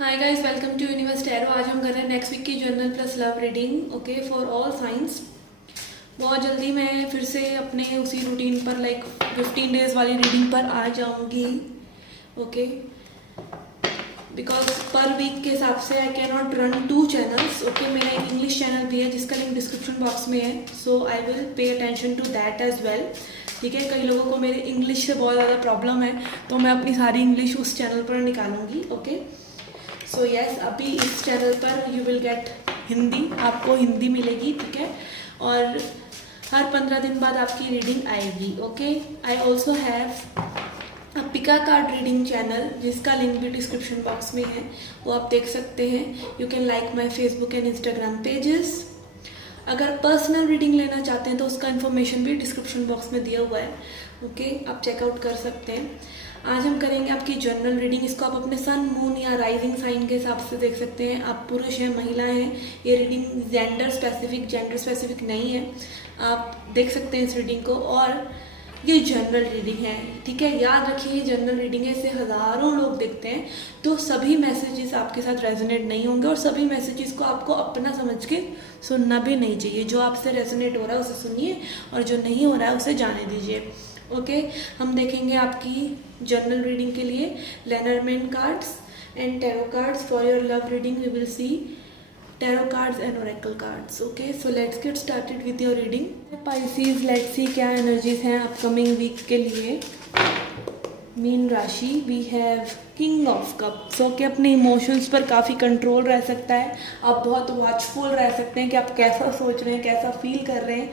Hi guys, welcome to universe tarot. आज हम कर रहे हैं नेक्स्ट वीक की general plus love reading, okay, for all signs. बहुत जल्दी मैं फिर से अपने उसी रूटीन पर 15 डेज वाली रीडिंग पर आ जाऊंगी, ओके। बिकॉज पर वीक के हिसाब से I can not run 2 channels, okay. मेरा एक इंग्लिश चैनल भी है जिसका लिंक डिस्क्रिप्शन बॉक्स में है, so I will pay attention to that as well, ठीक है। कई लोगों को मेरे इंग्लिश से बहुत ज़्यादा प्रॉब्लम है, तो मैं अपनी सारी इंग्लिश उस चैनल पर निकालूंगी, ओके। सो यस, अभी इस चैनल पर यू विल गेट हिंदी, आपको हिंदी मिलेगी, ठीक है। और हर 15 दिन बाद आपकी रीडिंग आएगी, okay. I also have a Pika card reading channel जिसका लिंक भी डिस्क्रिप्शन बॉक्स में है, वो आप देख सकते हैं। You can like my Facebook and Instagram pages. अगर पर्सनल रीडिंग लेना चाहते हैं तो उसका इन्फॉर्मेशन भी डिस्क्रिप्शन बॉक्स में दिया हुआ है, ओके, आप चेकआउट कर सकते हैं। आज हम करेंगे आपकी जनरल रीडिंग। इसको आप अपने सन, मून या राइजिंग साइन के हिसाब से देख सकते हैं। आप पुरुष हैं, महिला हैं। ये रीडिंग जेंडर स्पेसिफिक नहीं है, आप देख सकते हैं इस रीडिंग को। और ये जनरल रीडिंग है, ठीक है। याद रखिए, ये जनरल रीडिंग है, इसे हज़ारों लोग देखते हैं, तो सभी मैसेजेस आपके साथ रेजोनेट नहीं होंगे और सभी मैसेजेस को आपको अपना समझ के सुनना भी नहीं चाहिए। जो आपसे रेजोनेट हो रहा है उसे सुनिए और जो नहीं हो रहा है उसे जाने दीजिए, ओके। हम देखेंगे आपकी जनरल रीडिंग के लिए Lenormand cards and tarot cards. For your love reading we will see tarot cards and oracle cards, okay. So let's get started with your reading. Pisces, let's see क्या energies हैं upcoming week के लिए। मीन राशि, we have king of cups, okay. अपने emotions पर काफ़ी control रह सकता है। आप बहुत वॉचफुल रह सकते हैं कि आप कैसा सोच रहे हैं, कैसा फील कर रहे हैं,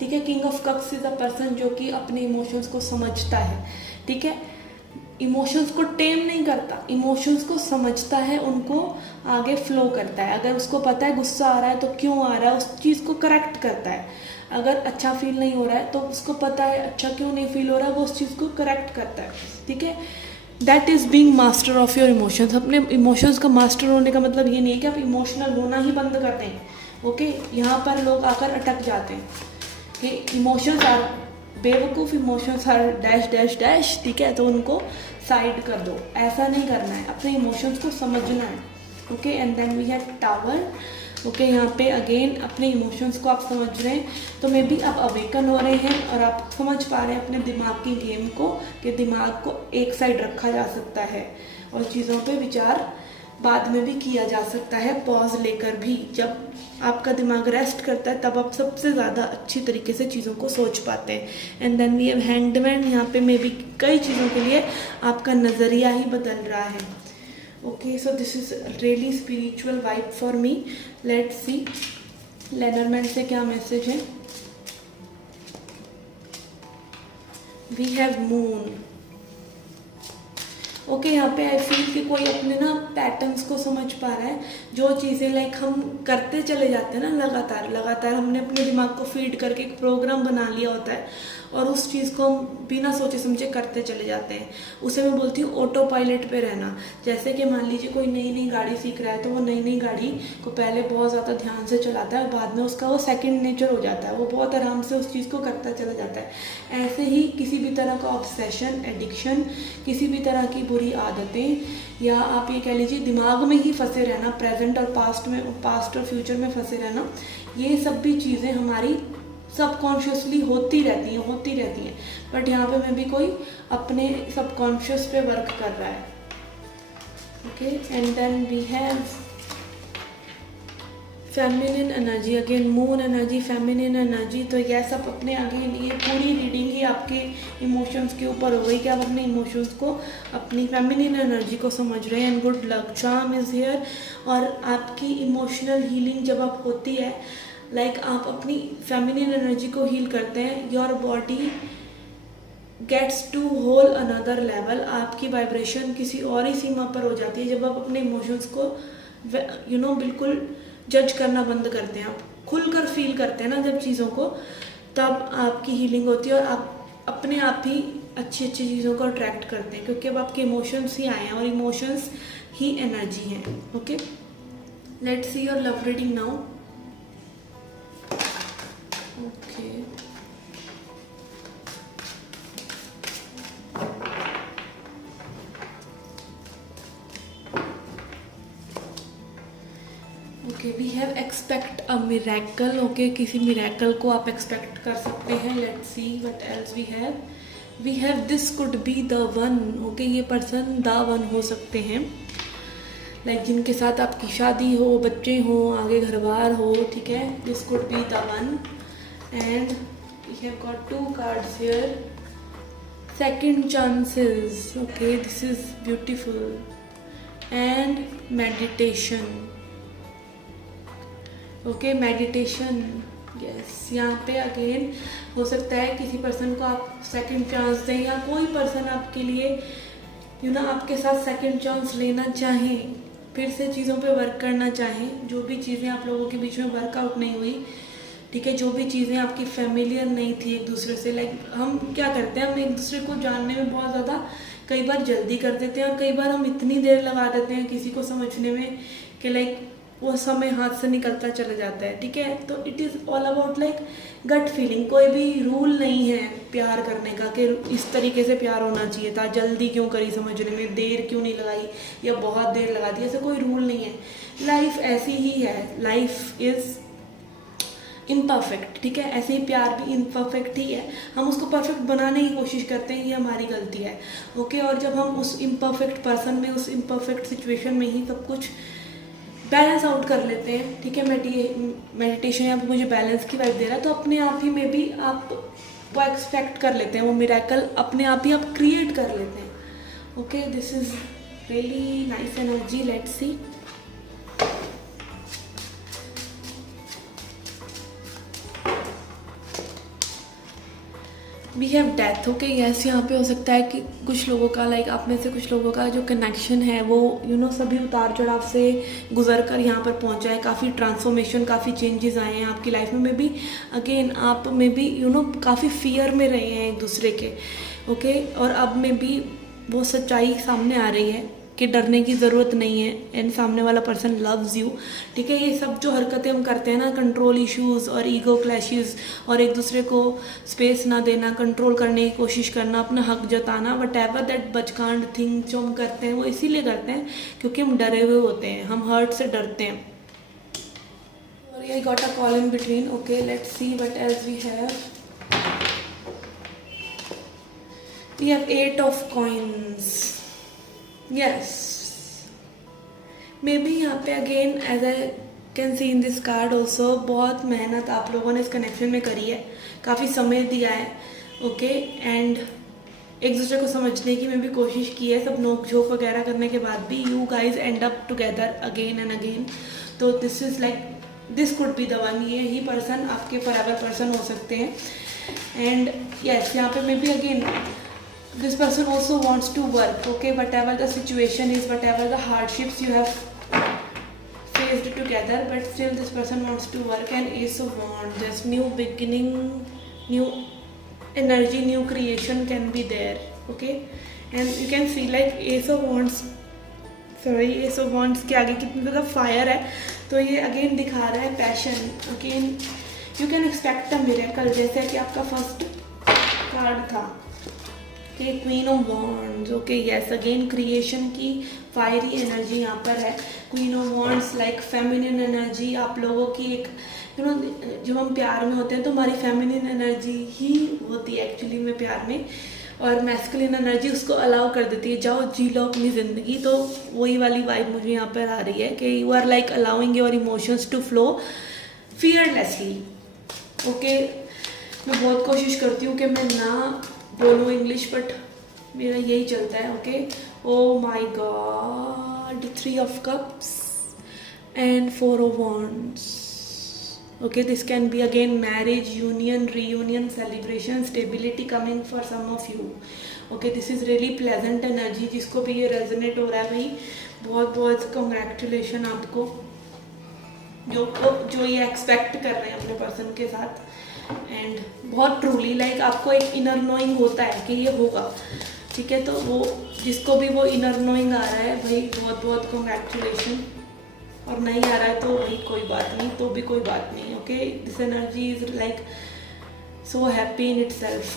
ठीक है। King of cups is a person जो कि अपने इमोशंस को समझता है, ठीक है। इमोशंस को टेम नहीं करता, इमोशंस को समझता है, उनको आगे फ्लो करता है। अगर उसको पता है गुस्सा आ रहा है तो क्यों आ रहा है, उस चीज़ को करेक्ट करता है। अगर अच्छा फील नहीं हो रहा है तो उसको पता है अच्छा क्यों नहीं फील हो रहा है, वो उस चीज़ को करेक्ट करता है, ठीक है। That is being master of your emotions. अपने इमोशंस का मास्टर होने का मतलब ये नहीं है कि आप इमोशनल होना ही बंद कर दें, ओके। यहाँ पर लोग आकर अटक जाते हैं कि इमोशंस आर बेवकूफ़, emotions are dash dash dash, ठीक है, तो उनको साइड कर दो। ऐसा नहीं करना है, अपने इमोशंस को समझना है, okay. And then we have tower, okay. यहाँ पे अगेन अपने इमोशंस को आप समझ रहे हैं, तो मे बी आप अवेकन हो रहे हैं और आप समझ पा रहे हैं अपने दिमाग की गेम को, कि दिमाग को एक साइड रखा जा सकता है और चीज़ों पे विचार बाद में भी किया जा सकता है, पॉज लेकर भी। जब आपका दिमाग रेस्ट करता है तब आप सबसे ज़्यादा अच्छी तरीके से चीज़ों को सोच पाते हैं। And then we have hanged man. यहाँ पे मे बी कई चीज़ों के लिए आपका नज़रिया ही बदल रहा है, okay. So this is really spiritual vibe for me. Let's see Lenormand से क्या मैसेज है। We have moon, okay. यहाँ पे आई फील कि कोई अपने ना पैटर्न्स को समझ पा रहा है। जो चीज़ें हम करते चले जाते हैं ना, लगातार हमने अपने दिमाग को फीड करके एक प्रोग्राम बना लिया होता है और उस चीज़ को हम बिना सोचे समझे करते चले जाते हैं। उसे मैं बोलती हूँ ऑटो पायलट पे रहना। जैसे कि मान लीजिए कोई नई गाड़ी सीख रहा है, तो वो नई गाड़ी को पहले बहुत ज़्यादा ध्यान से चलाता है और बाद में उसका वो सेकंड नेचर हो जाता है, वो बहुत आराम से उस चीज़ को करता चला जाता है। ऐसे ही किसी भी तरह का ऑब्सेशन, एडिक्शन, किसी भी तरह की बुरी आदतें, या आप ये कह लीजिए दिमाग में ही फंसे रहना, प्रेजेंट और पास्ट और फ्यूचर में फंसे रहना, ये सब भी चीज़ें हमारी सबकॉन्शियसली होती रहती हैं। बट यहाँ पे मैं भी कोई अपने सबकॉन्शियस पे वर्क कर रहा है, okay. And then we have feminine energy, again moon energy, feminine energy. तो यह सब अपने अगेन ये पूरी रीडिंग ही आपके इमोशंस के ऊपर हो गई कि आप अपने इमोशंस को, अपनी फेमिनिन एनर्जी को समझ रहे हैं। And good luck charm is here. और आपकी इमोशनल हीलिंग जब आप होती है, आप अपनी फेमिनिन एनर्जी को हील करते हैं, your body gets to whole another level. आपकी वाइब्रेशन किसी और ही सीमा पर हो जाती है जब आप अपने इमोशंस को बिल्कुल जज करना बंद करते हैं। आप खुलकर फील करते हैं ना जब चीज़ों को, तब आपकी हीलिंग होती है और आप अपने आप ही अच्छी चीज़ों को अट्रैक्ट करते हैं, क्योंकि अब आपके इमोशंस ही आए हैं और इमोशंस ही एनर्जी हैं, okay. Let's see your love reading now, okay. Okay we have expect a miracle. Okay किसी मिरेकल को आप एक्सपेक्ट कर सकते हैं. Let's see what else we have this could be the one. Okay ये person the one हो सकते हैं, लाइक जिनके साथ आपकी शादी हो, बच्चे हो, आगे घर बार हो. ठीक है, this could be the one. And we have got 2 cards here. Second chances. Okay this is beautiful. And meditation. Okay meditation. Yes यहाँ पे अगेन हो सकता है किसी पर्सन को आप सेकंड चांस दें, या कोई पर्सन आपके लिए आपके साथ सेकंड चांस लेना चाहें, फिर से चीज़ों पे वर्क करना चाहें. जो भी चीज़ें आप लोगों के बीच में वर्कआउट नहीं हुई, ठीक है, जो भी चीज़ें आपकी फेमिलियर नहीं थी एक दूसरे से, लाइक हम क्या करते हैं, हम एक दूसरे को जानने में बहुत ज़्यादा कई बार जल्दी कर देते हैं, और कई बार हम इतनी देर लगा देते हैं किसी को समझने में कि लाइक वो समय हाथ से निकलता चला जाता है. ठीक है, तो it is all about like gut feeling. कोई भी रूल नहीं है प्यार करने का कि इस तरीके से प्यार होना चाहिए था, जल्दी क्यों करी समझने में, देर क्यों नहीं लगाई या बहुत देर लगा दी. ऐसा कोई रूल नहीं है. लाइफ ऐसी ही है, लाइफ इज़ इम्परफेक्ट. ठीक है, ऐसे ही प्यार भी इम्परफेक्ट ही है. हम उसको परफेक्ट बनाने की कोशिश करते हैं, ये हमारी गलती है. ओके और जब हम उस इम्परफेक्ट पर्सन में, उस इम्परफेक्ट सिचुएशन में ही सब कुछ बैलेंस आउट कर लेते हैं. ठीक है, मेडिटेशन यहाँ पे मुझे बैलेंस की वाइब दे रहा है, तो अपने आप ही में भी आप वो एक्सपेक्ट कर लेते हैं, वो मिरेकल अपने आप ही आप क्रिएट कर लेते हैं. Okay this is really nice energy. Let's see. We have death. Okay yes यहाँ पे हो सकता है कि कुछ लोगों का, लाइक आप में से कुछ लोगों का जो कनेक्शन है वो सभी उतार चढ़ाव से गुजर कर यहाँ पर पहुँचा है. काफ़ी ट्रांसफॉर्मेशन, काफ़ी चेंजेस आए हैं आपकी लाइफ में भी. अगेन आप में भी काफ़ी फियर में रहे हैं एक दूसरे के. ओके और अब में भी वो सच्चाई सामने आ रही है कि डरने की ज़रूरत नहीं है, एंड सामने वाला पर्सन लव्स यू. ठीक है, ये सब जो हरकतें हम करते हैं ना, कंट्रोल इश्यूज और ईगो क्लैशेस और एक दूसरे को स्पेस ना देना, कंट्रोल करने की कोशिश करना, अपना हक जताना, वट एवर दैट बचकांड थिंग जो हम करते हैं वो इसीलिए करते हैं क्योंकि हम डरे हुए होते हैं, हम हर्ट से डरते हैं. और I got a call in between. Okay let's see what else we have. We have 8 of coins. Yes, maybe यहाँ पे again as I can see in this card also, बहुत मेहनत आप लोगों ने इस कनेक्शन में करी है, काफ़ी समय दिया है. ओके एंड एक दूसरे को समझने की मैं भी कोशिश की है, सब नोक झोंक वगैरह करने के बाद भी you guys end up together again and again. तो this is like this could be the one. ये ही पर्सन आपके फॉरएवर पर्सन हो सकते हैं. एंड यस यहाँ पे maybe again this person also wants to work. Okay, whatever the situation is, whatever the hardships you have faced together, but still this person wants to work. And Ace of Wands, this new beginning, new energy, new creation can be there. Okay, and you can see like Ace of Wands के आगे कितनी ज़्यादा fire है, तो ये again दिखा रहा है passion. Again you can expect a miracle, जैसे कि आपका फर्स्ट कार्ड था queen of wands. Okay yes again creation की फायरी एनर्जी यहाँ पर है. Queen of wands like feminine energy आप लोगों की एक जब हम प्यार में होते हैं तो हमारी फेमिनिन एनर्जी ही होती है एक्चुअली में प्यार में, और मैस्कुलिन एनर्जी उसको अलाउ कर देती है, जाओ जी लो अपनी ज़िंदगी. तो वही वाली वाइब मुझे यहाँ पर आ रही है कि you are like allowing your emotions to flow fearlessly. Okay मैं बहुत कोशिश करती हूँ कि मैं ना बोलूँ इंग्लिश, बट मेरा यही चलता है. Okay oh my god, 3 of cups and 4 of wands. Okay, this can be again marriage, union, reunion, celebration, stability coming for some of you. Okay, this is really pleasant energy. जिसको भी ये resonate हो रहा है भाई, बहुत बहुत congratulation आपको जो ये एक्सपेक्ट कर रहे हैं अपने पर्सन के साथ. एंड बहुत ट्रूली लाइक आपको एक इनर नोइंग होता है कि ये होगा. ठीक है, तो वो जिसको भी वो इनर नोइंग आ रहा है भाई, बहुत बहुत कॉन्ग्रेचुलेशन. और नहीं आ रहा है तो भाई कोई बात नहीं, तो भी कोई बात नहीं. Okay this energy is like so happy in itself.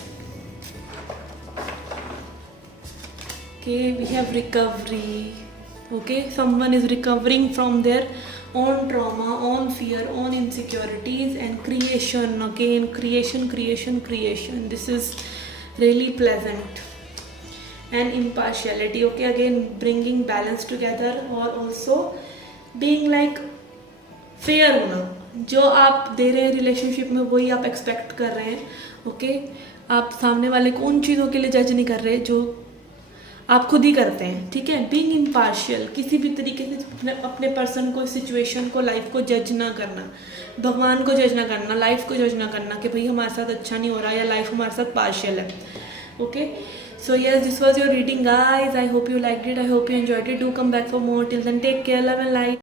Okay we have recovery. okay, someone is recovering from their own trauma, own fear, own insecurities, and creation, again creation. This is really pleasant. And impartiality, okay, again bringing balance together, और also being like fair होना, जो आप दे रहे हैं relationship में वही आप expect कर रहे हैं, ओके। आप सामने वाले को उन चीज़ों के लिए जज नहीं कर रहे जो आप खुद ही करते हैं, ठीक है। बीइंग इम्पार्शियल, किसी भी तरीके से अपने पर्सन को, सिचुएशन को, लाइफ को जज ना करना, भगवान को जज ना करना, लाइफ को जज ना करना कि भाई हमारे साथ अच्छा नहीं हो रहा या लाइफ हमारे साथ पार्शियल है, okay. So yes, this was your reading guys. I hope you liked it. I hope you enjoyed it. Do come back for more. Till then, take care, love and light.